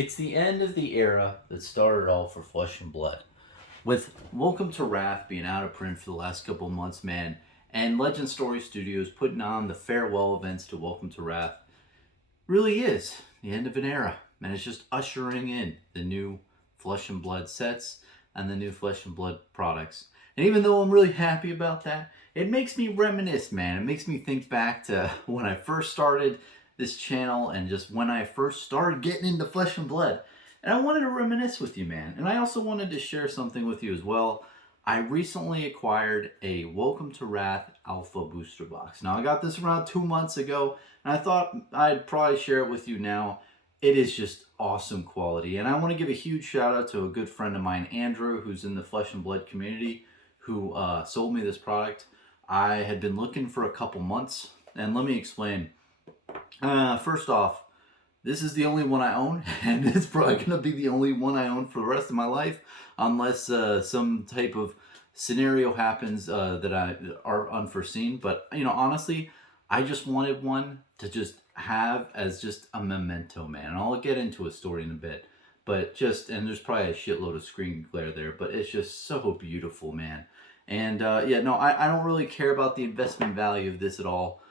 It's the end of the era that started all for Flesh and Blood. With Welcome to Rathe being out of print for the last couple of months, man, and Legend Story Studios putting on the farewell events to Welcome to Rathe, really is the end of an era. And it's just ushering in the new Flesh and Blood sets and the new Flesh and Blood products. And even though I'm really happy about that, it makes me reminisce, man. It makes me think back to when I first started this channel and just when I first started getting into Flesh and Blood. And I wanted to reminisce with you, man. And I also wanted to share something with you as well. I recently acquired a Welcome to Rathe Alpha Booster Box. Now, I got this around 2 months ago, and I thought I'd probably share it with you now. It is just awesome quality. And I want to give a huge shout out to a good friend of mine, Andrew, who's in the Flesh and Blood community, who sold me this product. I had been looking for a couple months, and let me explain. First off, this is the only one I own, and it's probably going to be the only one I own for the rest of my life, unless some type of scenario happens that are unforeseen. But honestly, I just wanted one to just have as just a memento, man. And I'll get into a story in a bit, but and there's probably a shitload of screen glare there, but it's just so beautiful, man. And yeah, no, I don't really care about the investment value of this at all.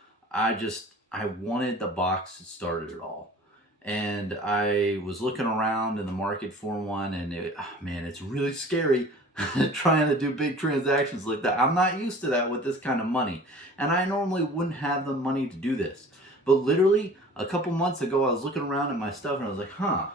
I wanted the box that started it all. And I was looking around in the market for one, and man, it's really scary trying to do big transactions like that. I'm not used to that with this kind of money, and I normally wouldn't have the money to do this. But literally, a couple months ago, I was looking around at my stuff, and I was like, huh,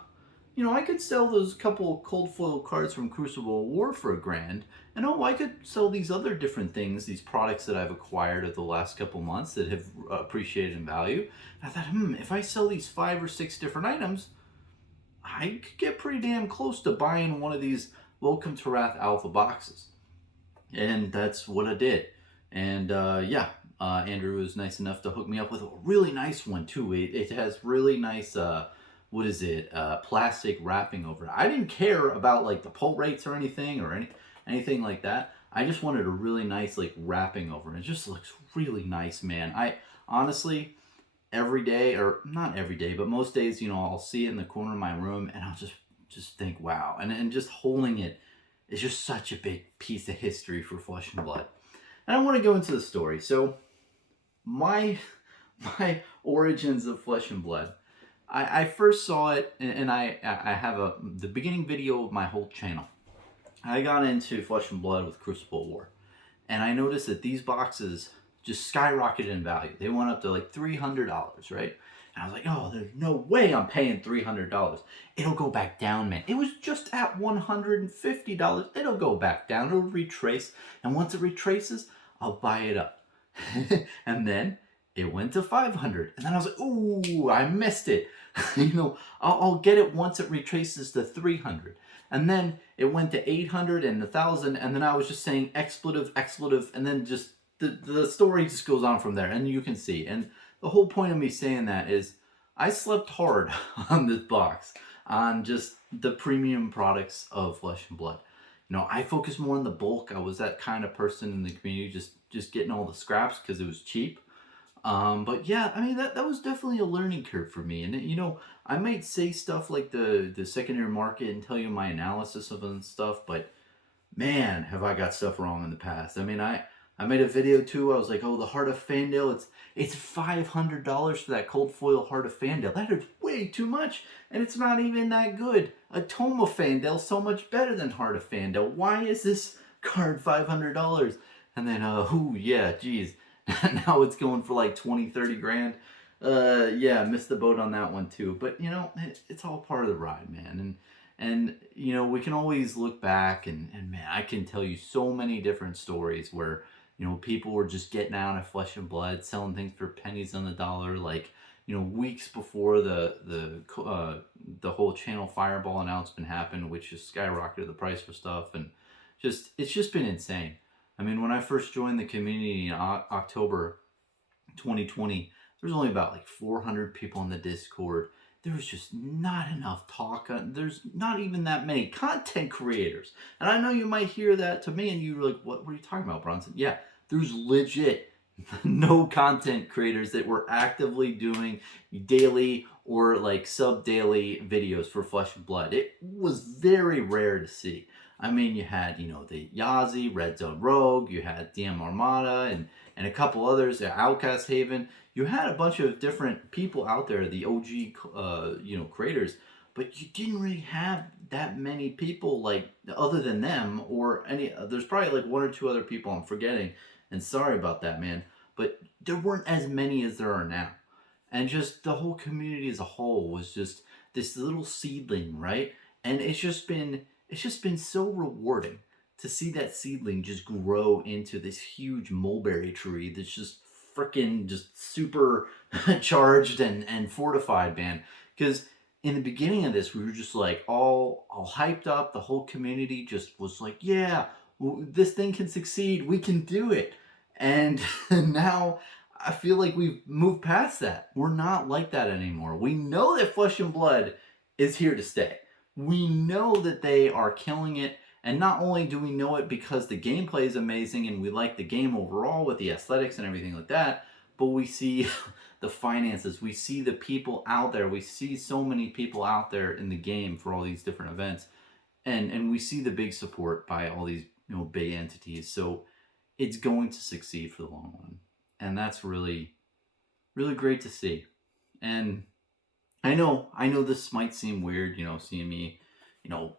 I could sell those couple cold foil cards from Crucible War for $1,000. And I could sell these other different things, these products that I've acquired over the last couple months that have appreciated in value. And I thought, if I sell these 5 or 6 different items, I could get pretty damn close to buying one of these Welcome to Rathe Alpha boxes. And that's what I did. And yeah, Andrew was nice enough to hook me up with a really nice one too. It has really nice plastic wrapping over it. I didn't care about like the pull rates or anything anything like that. I just wanted a really nice like wrapping over it. It just looks really nice, man. I honestly, every day, or not every day, but most days, I'll see it in the corner of my room and I'll just think, wow. And just holding it is just such a big piece of history for Flesh and Blood. And I want to go into the story. So my origins of Flesh and Blood. I first saw it, and I have the beginning video of my whole channel. I got into Flesh and Blood with Crucible War, and I noticed that these boxes just skyrocketed in value. They went up to like $300, right? And I was like, oh, there's no way I'm paying $300. It'll go back down, man. It was just at $150. It'll go back down. It'll retrace, and once it retraces, I'll buy it up. And then it went to 500, and then I was like, ooh, I missed it. I'll get it once it retraces to 300, and then it went to 800 and 1,000, and then I was just saying expletive, and then just the story just goes on from there, and you can see. And the whole point of me saying that is I slept hard on this box, on just the premium products of Flesh and Blood. I focus more on the bulk. I was that kind of person in the community, just getting all the scraps because it was cheap. But yeah, I mean, that was definitely a learning curve for me. And I might say stuff like the secondary market and tell you my analysis of it and stuff, but man, have I got stuff wrong in the past. I mean, I made a video too. I was like, oh, the Heart of Fandale, it's $500 for that cold foil Heart of Fandale. That is way too much, and it's not even that good. A Tome of Fandale so much better than Heart of Fandale. Why is this card $500? And then, yeah, geez. Now it's going for like 20, 30 grand. Yeah, missed the boat on that one too. But it's all part of the ride, man. And we can always look back and man, I can tell you so many different stories where people were just getting out of Flesh and Blood, selling things for pennies on the dollar, like weeks before the whole channel Fireball announcement happened, which just skyrocketed the price for stuff, and it's just been insane. I mean, when I first joined the community in October 2020, there was only about like 400 people on the Discord. There was just not enough talk. There's not even that many content creators. And I know you might hear that to me and you're like, what are you talking about, Bronson? Yeah, there's legit no content creators that were actively doing daily or like sub daily videos for Flesh and Blood. It was very rare to see. I mean, you had, the Yazi, Red Zone Rogue, you had DM Armada, and a couple others, Outcast Haven. You had a bunch of different people out there, the OG, creators, but you didn't really have that many people like other than them or any. There's probably like one or two other people I'm forgetting, and sorry about that, man. But there weren't as many as there are now, and just the whole community as a whole was just this little seedling, right? And it's just been so rewarding to see that seedling just grow into this huge mulberry tree that's just freaking just super charged and fortified, man. Because in the beginning of this, we were just like all hyped up. The whole community just was like, yeah, this thing can succeed. We can do it. And now I feel like we've moved past that. We're not like that anymore. We know that Flesh and Blood is here to stay. We know that they are killing it. And not only do we know it because the gameplay is amazing and we like the game overall with the aesthetics and everything like that, but we see the finances. We see the people out there. We see so many people out there in the game for all these different events. And we see the big support by all these big entities. So it's going to succeed for the long run. And that's really, really great to see. And I know this might seem weird, seeing me,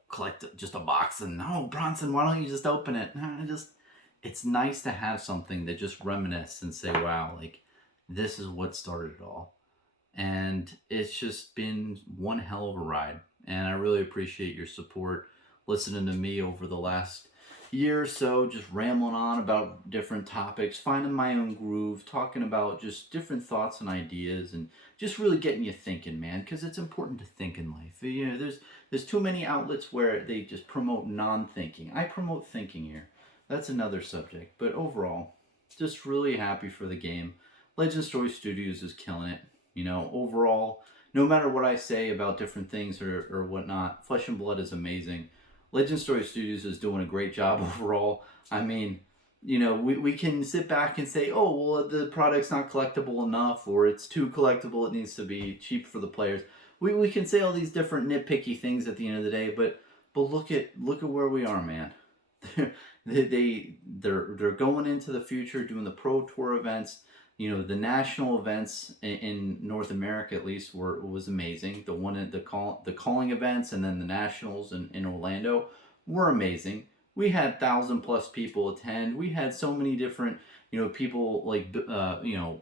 collect just a box and, oh, Bronson, why don't you just open it? It's nice to have something that just reminisce and say, wow, like, this is what started it all. And it's just been one hell of a ride. And I really appreciate your support, listening to me over the last year or so, just rambling on about different topics, finding my own groove, talking about just different thoughts and ideas, and just really getting you thinking, man, because it's important to think in life. There's too many outlets where they just promote non-thinking. I promote thinking here. That's another subject. But overall, just really happy for the game. Legend Story Studios is killing it. Overall, no matter what I say about different things or whatnot, Flesh and Blood is amazing. Legend Story Studios is doing a great job overall. I mean, we can sit back and say, oh, well, the product's not collectible enough, or it's too collectible, it needs to be cheap for the players. We can say all these different nitpicky things at the end of the day, but look at where we are, man. They're going into the future, doing the Pro Tour events. The national events in North America, at least, was amazing. The one at the calling events, and then the nationals in Orlando were amazing. We had 1,000+ people attend. We had so many different people, like the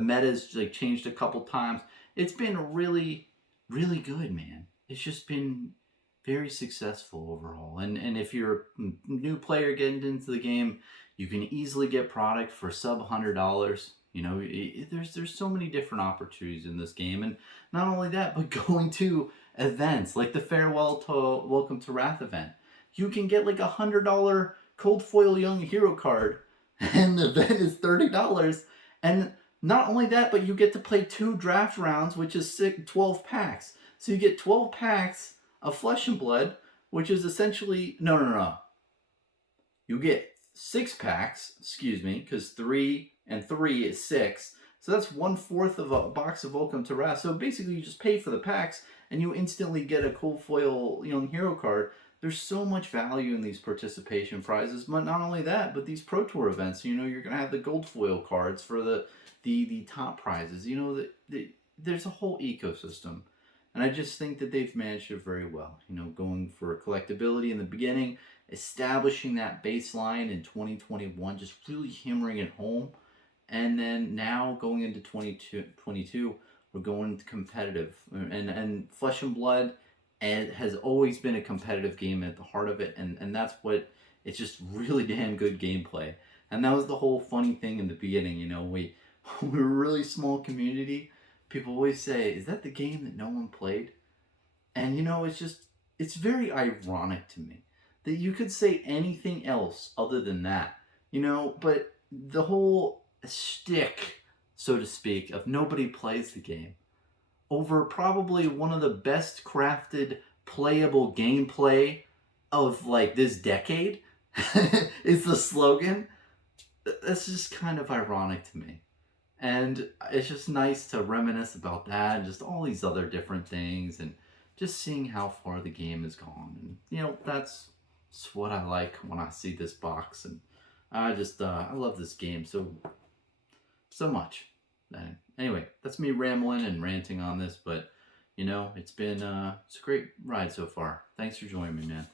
metas like changed a couple times. It's been really, really good, man. It's just been very successful overall. And if you're a new player getting into the game, you can easily get product for sub $100. There's so many different opportunities in this game, and not only that, but going to events like the Farewell to Welcome to Rathe event. You can get like $100 Cold Foil Young Hero card, and the event is $30. And not only that, but you get to play 2 draft rounds, which is 12 packs. So you get 12 packs of Flesh and Blood, which is essentially no. You get 6 packs, because 3 and 3 is 6. So that's 1/4 of a box of Welcome to Rathe. So basically, you just pay for the packs, and you instantly get a Cold Foil Young Hero card. There's so much value in these participation prizes, but not only that, but these Pro Tour events. You're gonna have the gold foil cards for the top prizes. There's a whole ecosystem, and I just think that they've managed it very well. Going for collectability in the beginning, establishing that baseline in 2021, just really hammering it home, and then now going into 2022, we're going competitive, and Flesh and Blood. And it has always been a competitive game at the heart of it, and that's what, it's just really damn good gameplay. And that was the whole funny thing in the beginning, we're a really small community. People always say, is that the game that no one played? And it's very ironic to me that you could say anything else other than that, but the whole shtick, so to speak, of nobody plays the game over probably one of the best crafted playable gameplay of like this decade is the slogan. That's just kind of ironic to me. And it's just nice to reminisce about that and just all these other different things and just seeing how far the game has gone. And, that's what I like when I see this box. And I love this game so much. And anyway, that's me rambling and ranting on this, but it's been it's a great ride so far. Thanks for joining me, man.